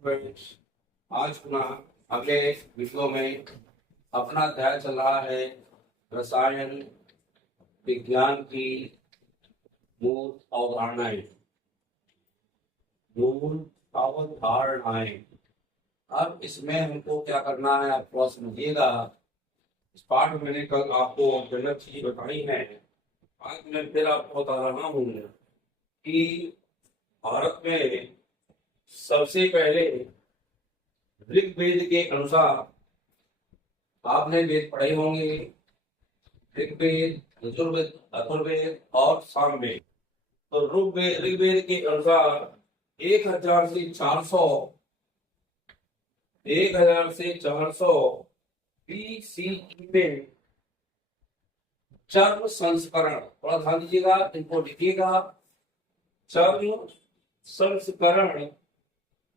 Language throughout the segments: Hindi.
फ्रेंड्स, आज पुनः अगले वीडियो में अपना अध्याय चल रहा है रसायन विज्ञान की मूल अवधारणाएं। मूल अवधारणाएं। अब इसमें हमको क्या करना है, आप थोड़ा समझिएगा। इस पाठ में मैंने कल आपको गलत चीज बताई है। आज मैं फिर आपको बता रहा हूँ कि भारत में सबसे पहले ऋग्वेद के अनुसार, आपने वेद पढ़े होंगे, ऋग्वेद, यजुर्वेद, अथर्ववेद और सामवेद। तो ऋग्वेद के अनुसार 1400 BCE में चर्म संस्करण, थोड़ा ध्यान दीजिएगा, इनको लिखिएगा। चर्म संस्करण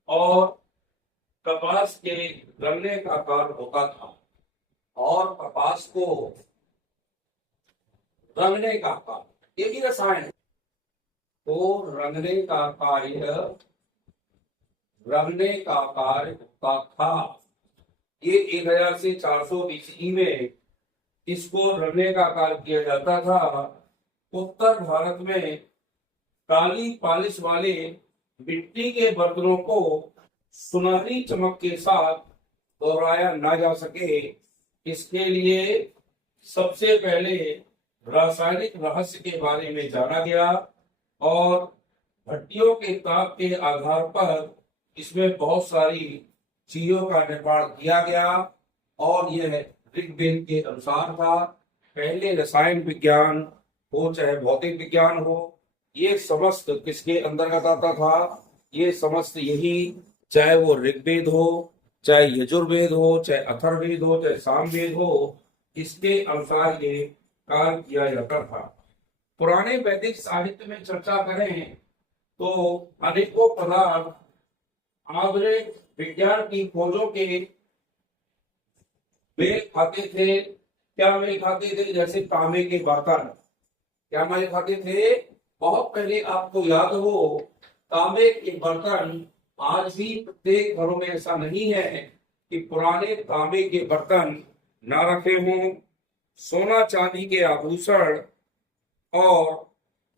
और कपास के रंगने का कार्य होता था, और कपास को रंगने का कार्य, ये भी रसायन है। तो रंगने का कार्य होता था। ये 1400 BCE में इसको रंगने का कार्य किया जाता था। उत्तर भारत में काली पालिश वाले मिट्टी के बर्तनों को सुनहरी चमक के साथ दोहराया ना जा सके, इसके लिए सबसे पहले रासायनिक रहस्य के बारे में जाना गया और भट्टियों के ताप के आधार पर इसमें बहुत सारी चीजों का निर्माण किया गया। और यह ऋग्वेद के अनुसार था। पहले रसायन विज्ञान हो चाहे भौतिक विज्ञान हो, ये समस्त किसके अंतर्गत आता था? ये समस्त यही, चाहे वो ऋग्वेद हो, चाहे यजुर्वेद हो, चाहे अथर्ववेद हो, चाहे सामवेद हो, इसके अनुसार ये कार्य किया जाता था। पुराने वैदिक साहित्य में चर्चा करें तो अनेकों पदार्थ आधुनिक विज्ञान की खोजों के मेल खाते थे। क्या मेल खाते थे? जैसे तांबे के बर्तन, क्या मेल खाते थे? बहुत पहले आपको याद हो, तांबे के बर्तन आज भी प्रत्येक घरों में ऐसा नहीं है कि पुराने तांबे के बर्तन ना रखे हों। सोना चांदी के आभूषण और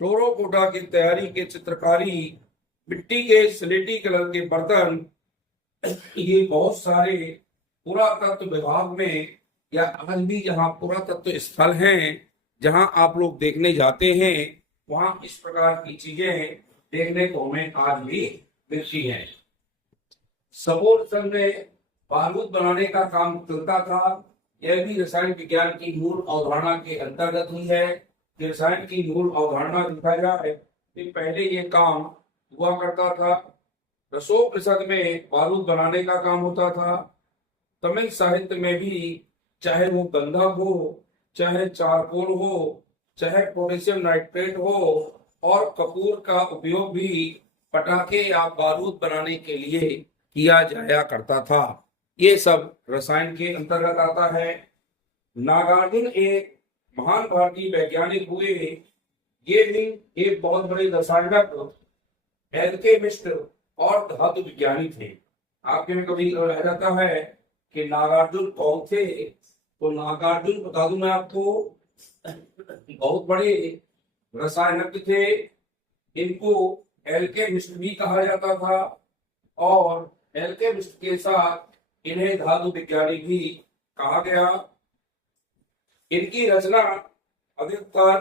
टेराकोटा की तैयारी के चित्रकारी, मिट्टी के स्लेटी कलर के बर्तन, ये बहुत सारे पुरातत्व विभाग में या आज भी जहाँ पुरातत्व स्थल हैं, जहाँ आप लोग देखने जाते हैं, वहां इस प्रकार की चीजें देखने को हमें आज भी मिलती हैं। सबोर सन में बारूद बनाने का काम चलता था। यह भी रसायन विज्ञान की मूल अवधारणा के अंतर्गत ही है। रसायन की मूल अवधारणा देखा जाए कि पहले ये काम हुआ करता था। रसोपनिषद में बारूद बनाने का काम होता था। तमिल साहित्य में भी, चाहे वो गंधक हो, चाहे चारकोल हो, चाहे पोटेशियम नाइट्रेट हो, और कपूर का उपयोग भी पटाखे या बारूद बनाने के लिए किया जाया करता था। ये सब रसायन के अंतर्गत आता है। नागार्जुन एक महान भारतीय वैज्ञानिक हुए। ये भी एक बहुत बड़े रसायनक, एल्केमिस्ट और धातु विज्ञानी थे। आपके में कभी रह जाता है कि नागार्जुन कौन थे, तो नागार्जुन बता दूं मैं आपको, बहुत बड़े रसायनज्ञ थे। इनको एल्केमिस्ट भी कहा जाता था, और एल्केमिस्ट के साथ इन्हें धातु विज्ञानी भी कहा गया। इनकी रचना अधिकतर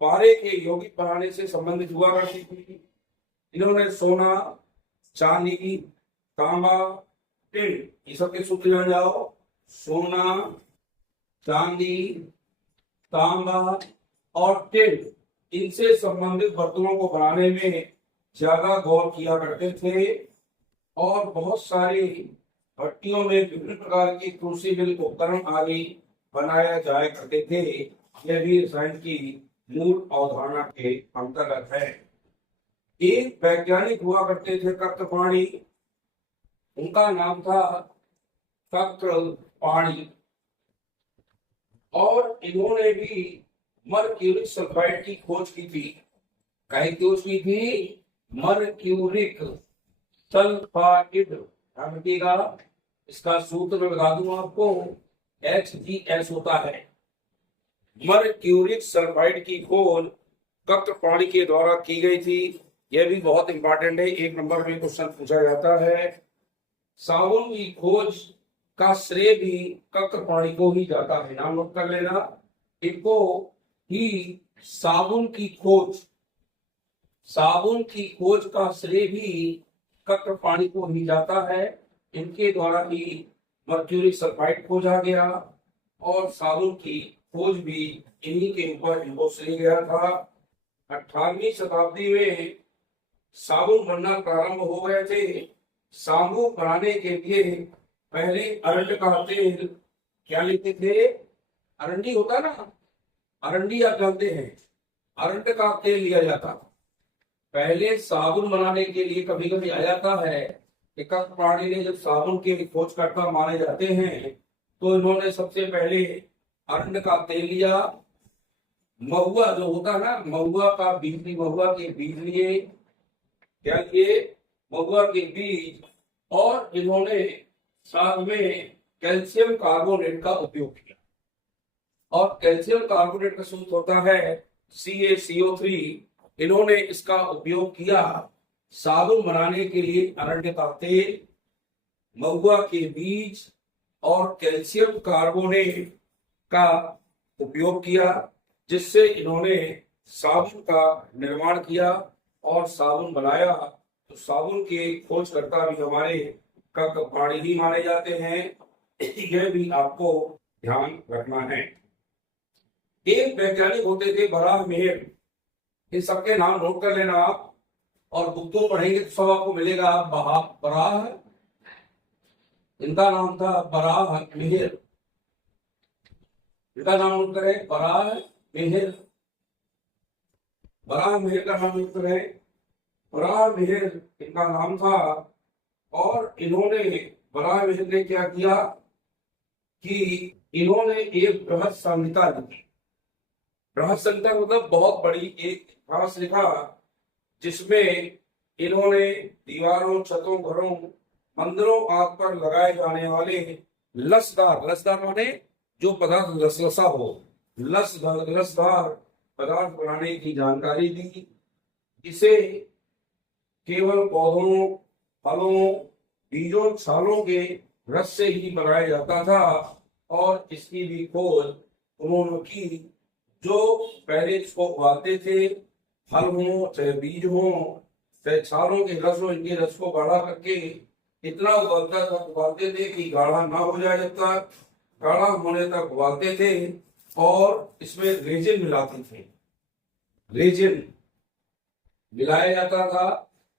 पारे के यौगिक बनाने से संबंधित हुआ करती थी। इन्होंने सोना, चांदी, तांबा, टिन, ये सब के सूत्र जान जाओ। सोना, चांदी, तांबा और टिन, इनसे संबंधित बर्तनों को बनाने में ज्यादा गौर किया करते थे। और बहुत सारी भट्टियों में विभिन्न प्रकार के क्रूसिबल उपकरण आदि बनाया जाया करते थे। यह भी रसायन की मूल अवधारणा के अंतर्गत है। एक वैज्ञानिक हुआ करते थे तख्तपाणी, उनका नाम था तख्तपाणी, और इन्होंने भी मर्क्यूरिक सल्फाइड की खोज की थी। क्या खोज की थी? मर्क्यूरिक सल्फाइड, ध्यान रखिएगा। इसका सूत्र मैं बता दूं आपको, HgS होता है। मर्क्यूरिक सल्फाइड की खोज कत्र पाणी के द्वारा की गई थी। यह भी बहुत इंपॉर्टेंट है, 1 नंबर में क्वेश्चन पूछा जाता है। साबुन की खोज का श्रेय भी कत्र पाणी को ही जाता है, नाम नोट कर लेना इनको ही। साबुन की खोज का श्रेय भी कत्र पाणी को ही जाता है। इनके द्वारा ही मर्क्यूरिक सल्फाइड खोजा गया और साबुन की खोज भी इन्हीं के ऊपर इनको श्रेय गया था। 18वीं शताब्दी में साबुन बनना प्रारंभ हो गए थे। साबुन बनाने के लिए पहले अरंड का तेल क्या लेते थे, अरंडी होता ना, अरंडी आप जानते हैं, अरंड का तेल लिया जाता। पहले साबुन बनाने के लिए कभी कभी आ जाता है कि कत्र पाणी ने जब साबुन के खोजकर्ता माने जाते हैं तो इन्होंने सबसे पहले अरंड का तेल लिया। महुआ जो होता ना, महुआ के बीज लिए, क्या किए, महुआ के बीज, और इन्होंने साथ में कैल्शियम कार्बोनेट का उपयोग किया। और कैल्शियम कार्बोनेट का सूत्र होता है CaCO3। इन्होंने इसका उपयोग किया साबुन बनाने के लिए। अरंड का तेल, महुआ के बीज और कैल्शियम कार्बोनेट का उपयोग किया, जिससे इन्होंने साबुन का निर्माण किया और साबुन बनाया। तो साबुन के खोजकर्ता भी हमारे कत्र पाणी ही माने जाते हैं, यह भी आपको ध्यान रखना है। एक वैज्ञानिक होते थे बराह मेहर, इन सबके नाम नोट कर लेना आप, और बुक तो पढ़ेंगे तो सब आपको मिलेगा। बराह, इनका नाम था बराह मेहर, इनका नाम नोट करें, बराह मेहर का नाम नोट करें, बराह मेहर इनका नाम था। और इन्होंने, बराह मेहर ने क्या किया कि इन्होंने एक बृहद संहिता लिखी। बृहद संहिता मतलब बहुत बड़ी एक इतिहास लिखा, जिसमें इन्होंने दीवारों, छतों, घरों, मंदिरों आदि पर लगाए जाने वाले लसदार माने जो पदार्थ लसलसा हो, लसदार पदार्थ बनाने की जानकारी दी। इसे केवल पौधों, फलों, बीजों, छालों के रस से ही बनाया जाता था। और इसकी भी खोज उन्होंने की। जो पहले इसको उगाते थे, फल हो चाहे बीज हो चाहे छालों के रस हो, इनके रस को गाढ़ा करके इतना उबालते थे कि गाढ़ा ना हो जाए, जब तक गाढ़ा होने तक उबालते थे। और इसमें रेजिन मिलाते थे, रेजिन मिलाया जाता था।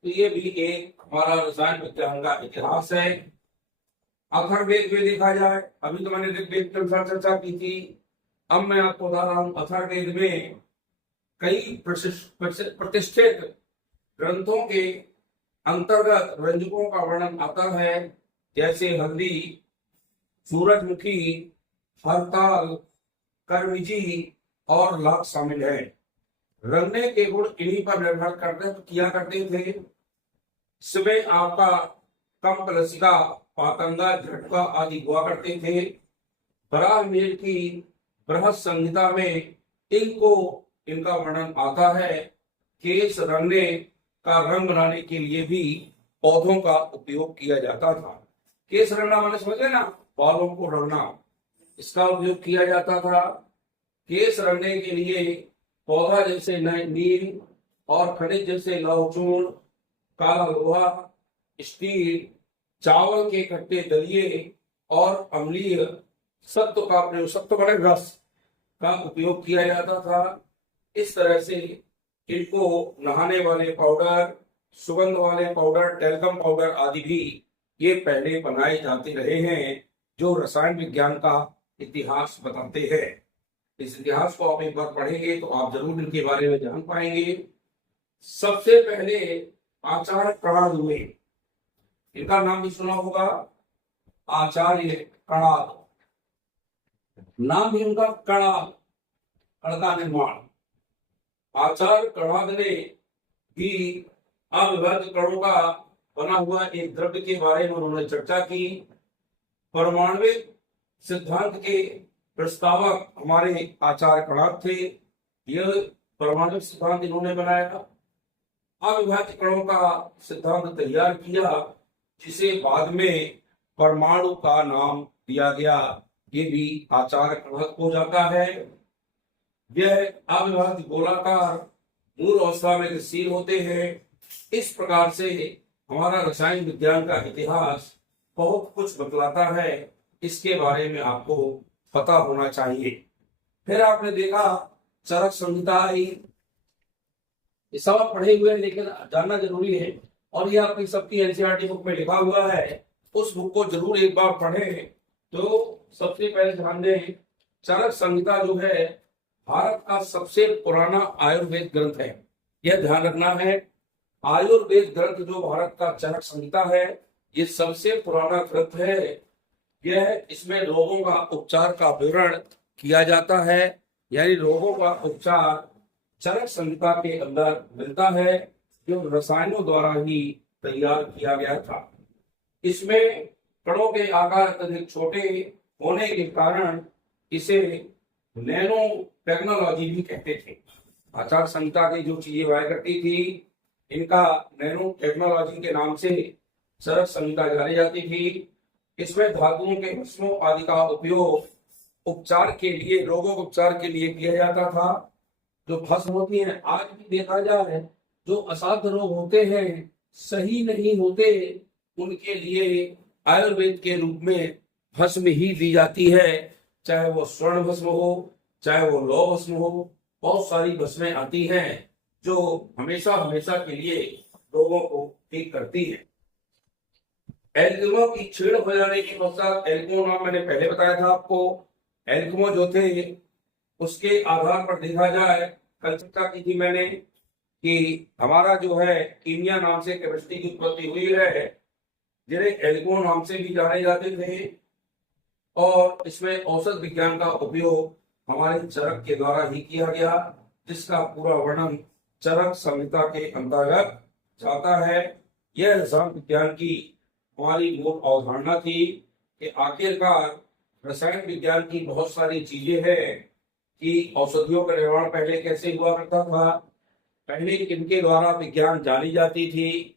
तो ये भी एक हमारा रसायन विज्ञान का इतिहास है। अथर्ववेद में देखा जाए, अभी तो मैंने ऋग्वेद के अनुसार चर्चा की थी, अब मैं आपको बता रहा हूं अथर्ववेद में कई प्रतिष्ठित ग्रंथों के अंतर्गत रंजकों का वर्णन आता है, जैसे हल्दी, सूरजमुखी, हरताल, करमिजी और लाख शामिल है। रंगने के गुण इन्हीं पर निर्भर किया करते थे। इसमें आपका कंप, लसिका, पातंगा, झटका आदि हुआ करते थे। बराह मेहर की बृहद संहिता में इनका वर्णन आता है। केस रंगने का, रंग बनाने के लिए भी पौधों का उपयोग किया जाता था। केस रंगना मैंने समझे ना, बालों को रंगना, इसका उपयोग किया जाता था। केस रंगने के लिए पौधा जैसे नील और खनिज जैसे लौह चूर्ण, काला लोहा, स्टील, चावल के कट्टे, दलिये और अम्लीय सत्व का प्रयोग, सत्व बड़े रस का उपयोग किया जाता था। इस तरह से इनको नहाने वाले पाउडर, सुगंध वाले पाउडर, टेल्कम पाउडर आदि भी ये पहले बनाए जाते रहे हैं, जो रसायन विज्ञान का इतिहास बताते हैं। इस इतिहास को आप एक बार पढ़ेंगे तो आप जरूर इनके बारे में जान पाएंगे। सबसे पहले आचार्य कणाद हुए, इनका नाम भी सुना होगा, आचार्य कणाद, नाम भी उनका कणाद, कण का निर्माण। आचार्य कणाद ने भी अविभाज्य कणों का बना हुआ एक द्रव्य के बारे में उन्होंने चर्चा की। परमाणविक सिद्धांत के प्रस्तावक हमारे आचार्य कणाद थे। यह परमाणु सिद्धांत इन्होंने बनाया। अविभाज्य कणों का सिद्धांत तैयार किया, जिसे बाद में परमाणु का नाम दिया गया। ये भी आचार्य कणाद को जाता है। यह अविभाज्य गोलाकार मूल अवस्था में गतिशील होते हैं। इस प्रकार से हमारा रसायन विज्ञान का इतिहास बहुत कुछ बतलाता है। इसके बारे में आपको पता होना चाहिए। फिर आपने देखा चरक संहिता आई। ये सब आप पढ़े हुए हैं, लेकिन जानना जरूरी है। और ये आपकी सबकी एनसीईआरटी बुक में लिखा हुआ है, उस बुक को जरूर एक बार पढ़ें। तो सबसे पहले ध्यान दें, चरक संहिता जो है भारत का सबसे पुराना आयुर्वेद ग्रंथ है। यह ध्यान रखना है, आयुर्वेद ग्रंथ जो भारत का चरक संहिता है, ये सबसे पुराना ग्रंथ है। यह इसमें रोगों का उपचार का विवरण किया जाता है, यानी रोगों का उपचार चरक संहिता के अंदर मिलता है, जो रसायनों द्वारा ही तैयार किया गया था। इसमें कणों के आकार अत्यधिक छोटे होने के कारण इसे नैनो टेक्नोलॉजी भी कहते थे। आचार संहिता की जो चीजें हुआ करती थी, इनका नैनो टेक्नोलॉजी के नाम से चरक संहिता जानी जाती थी। इसमें धातुओं के भस्मों आदि का उपयोग उपचार के लिए, रोगों के उपचार के लिए किया जाता था। जो भस्म होती है, आज भी देखा जाए जो असाध्य रोग होते हैं, सही नहीं होते, उनके लिए आयुर्वेद के रूप में भस्म ही दी जाती है। चाहे वो स्वर्ण भस्म हो, चाहे वो लौह भस्म हो, बहुत सारी भस्में आती हैं जो हमेशा हमेशा के लिए रोगों को ठीक करती है। एल्केनो की छीड़ हो जाने के पश्चात, एल्केनो नाम मैंने पहले बताया था आपको। एल्केनो जो थे उसके आधार पर देखा जाए, कल चर्चा की थी मैंने कि हमारा जो है कीमिया नाम से केमिस्ट्री की उत्पत्ति हुई है, जिन्हें एल्केनो नाम से भी जाने जाते थे। और इसमें औषध विज्ञान का उपयोग हमारे चरक के द्वारा ही किया गया, जिसका पूरा वर्णन चरक संहिता के अंतर्गत जाता है। यह रसायन विज्ञान की हमारी मूल अवधारणा थी कि आखिरकार रसायन विज्ञान की बहुत सारी चीजें हैं कि औषधियों का निर्माण पहले कैसे हुआ करता था, पहले किनके द्वारा विज्ञान जानी जाती थी।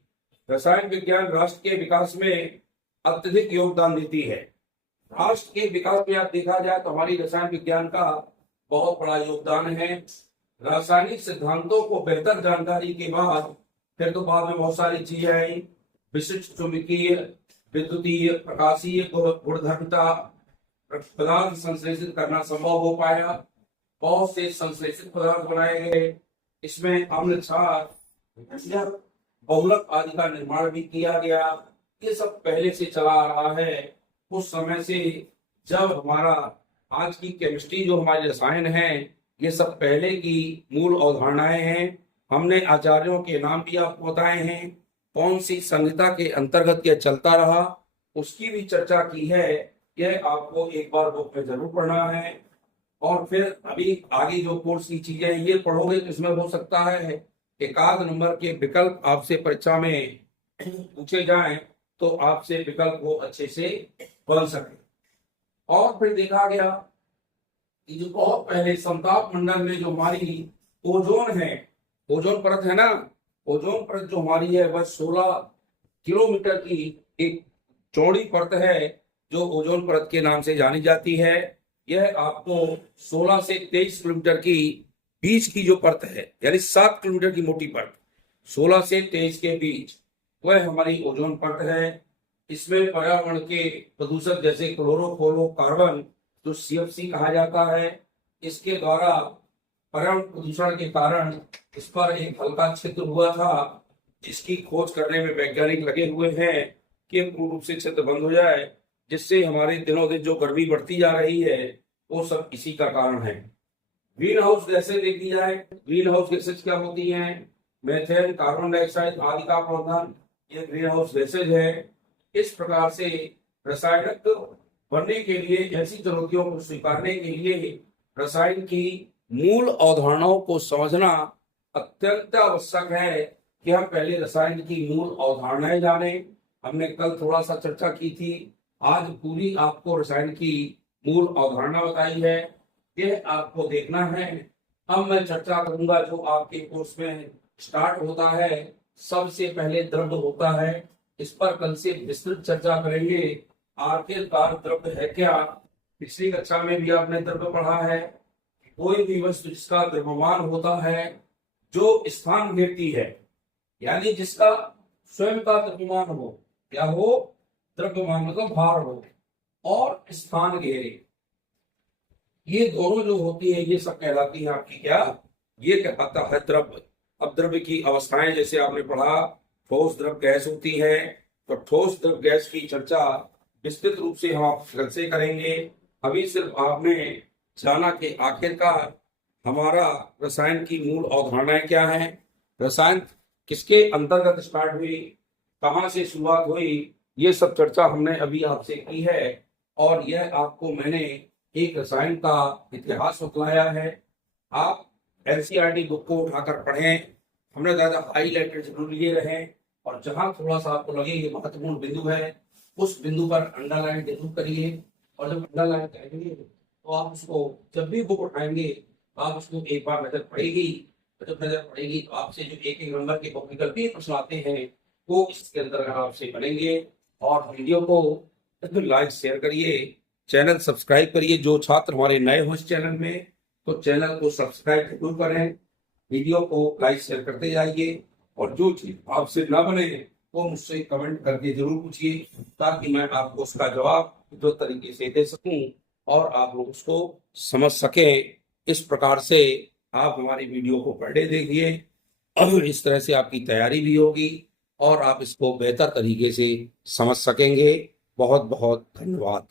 रसायन विज्ञान राष्ट्र के विकास में अत्यधिक योगदान देती है। राष्ट्र के विकास में आप देखा जाए तो हमारी रसायन विज्ञान का बहुत बड़ा योगदान है। रासायनिक सिद्धांतों को बेहतर जानकारी के बाद फिर तो बाद में बहुत सारी चीजें आई। विशिष्ट चुंबकीय, विद्युतीय, प्रकाशीय गुणधर्मिता, पदार्थ संश्लेषित करना संभव हो पाया। बहुत से संश्लेषित पदार्थ बनाए गए। इसमें अम्ल, क्षार, बहुलक आदि का निर्माण भी किया गया। ये सब पहले से चला आ रहा है, उस समय से जब हमारा आज की केमिस्ट्री जो हमारे रसायन है, ये सब पहले की मूल अवधारणाएं हैं। हमने आचार्यों के नाम भी आपको बताए हैं, कौन सी संहिता के अंतर्गत यह चलता रहा उसकी भी चर्चा की है। यह आपको एक बार बुक में जरूर पढ़ना है। और फिर अभी आगे जो कोर्स की चीजें ये पढ़ोगे तो इसमें हो सकता है एकाध नंबर के विकल्प आपसे परीक्षा में पूछे जाएं, तो आपसे विकल्प वो अच्छे से बन सके। और फिर देखा गया कि जो बहुत पहले समताप मंडल में जो हमारी ओजोन है, ओजोन परत है ना, ओजोन परत जो हमारी है वह 16 किलोमीटर की एक चौड़ी परत है, जो ओजोन परत के नाम से जानी जाती है। यह आपको 16 से 23 किलोमीटर की बीच की जो परत है, यानी 7 किलोमीटर की मोटी परत, 16 से 23 के बीच, वह हमारी ओजोन परत है। इसमें पर्यावरण के प्रदूषक जैसे क्लोरोफ्लोरोकार्बन, जो CFC कहा जाता है, इसके द्वारा पर्यावरण प्रदूषण के कारण इस पर एक हल्का छिद्र हुआ था, जिसकी खोज करने में वैज्ञानिक लगे हुए हैं कि पूर्ण रूप से छिद्र बंद हो जाए, जिससे हमारे दिनों दिन जो गर्मी बढ़ती जा रही है वो सब इसी का कारण है। ग्रीन हाउस गैसें देखी जाए, ग्रीन हाउस गैसेज क्या होती हैं? मेथेन, कार्बन डाइऑक्साइड आदि का प्रबंधन, ये ग्रीन हाउस गैसेज है। इस प्रकार से रासायनिक बनने के लिए, ऐसी चुनौतियों को स्वीकारने के लिए रसायन की मूल अवधारणाओं को समझना अत्यंत आवश्यक है। कि हम पहले रसायन की मूल अवधारणाएं जाने। हमने कल थोड़ा सा चर्चा की थी, आज पूरी आपको रसायन की मूल अवधारणा बताई है, यह आपको देखना है। अब मैं चर्चा करूंगा जो आपके कोर्स में स्टार्ट होता है, सबसे पहले द्रव्य होता है। इस पर कल से विस्तृत चर्चा करेंगे। आखिरकार द्रव्य है क्या? पिछली कक्षा में भी आपने द्रव्य पढ़ा है, कोई भी वस्तु जिसका द्रव्यमान होता है, जो स्थान घेरती है, यानी जिसका स्वयं का द्रव्यमान हो, क्या हो? द्रव्यमान मतलब भार हो, और स्थान घेरे, ये दोनों जो होती है ये सब कहलाती है आपकी क्या? ये कहलाता है द्रव्य। अब द्रव्य की अवस्थाएं जैसे आपने पढ़ा, ठोस द्रव गैस होती है, तो ठोस द्रव गैस की चर्चा विस्तृत रूप से हम आप कल से करेंगे। अभी सिर्फ आपने जाना कि आखिरकार हमारा रसायन की मूल अवधारणाएं क्या है, रसायन किसके अंतर्गत स्टार्ट हुई, कहाँ से शुरुआत हुई, ये सब चर्चा हमने अभी आपसे की है। और यह आपको मैंने एक रसायन का इतिहास बतलाया है। आप एनसीईआरटी बुक को उठाकर पढ़ें, हमने ज्यादा हाईलाइटेड जरूर लिए रहे, और जहां थोड़ा सा आपको लगे ये महत्वपूर्ण बिंदु है, उस बिंदु पर अंडरलाइन जरूर करिए। और जब अंडरलाइन करेंगे तो आप उसको जब भी बुक उठाएंगे आप उसको एक बार नजर पड़ेगी, तो जब नजर पड़ेगी तो आपसे जो एक एक नंबर के विकल्पीय प्रश्न आते हैं वो इसके अंदर आपसे बनेंगे। और वीडियो को लाइक शेयर करिए, चैनल सब्सक्राइब करिए। जो छात्र हमारे नए हो इस चैनल में, तो चैनल को सब्सक्राइब जरूर करें, वीडियो को लाइक शेयर करते जाइए। और जो चीज आपसे ना बने वो मुझसे कमेंट करके जरूर पूछिए, ताकि मैं आपको उसका जवाब जो तरीके से दे सकूं और आप लोग उसको समझ सकें। इस प्रकार से आप हमारी वीडियो को पढ़े देखिए, और इस तरह से आपकी तैयारी भी होगी और आप इसको बेहतर तरीके से समझ सकेंगे। बहुत बहुत धन्यवाद।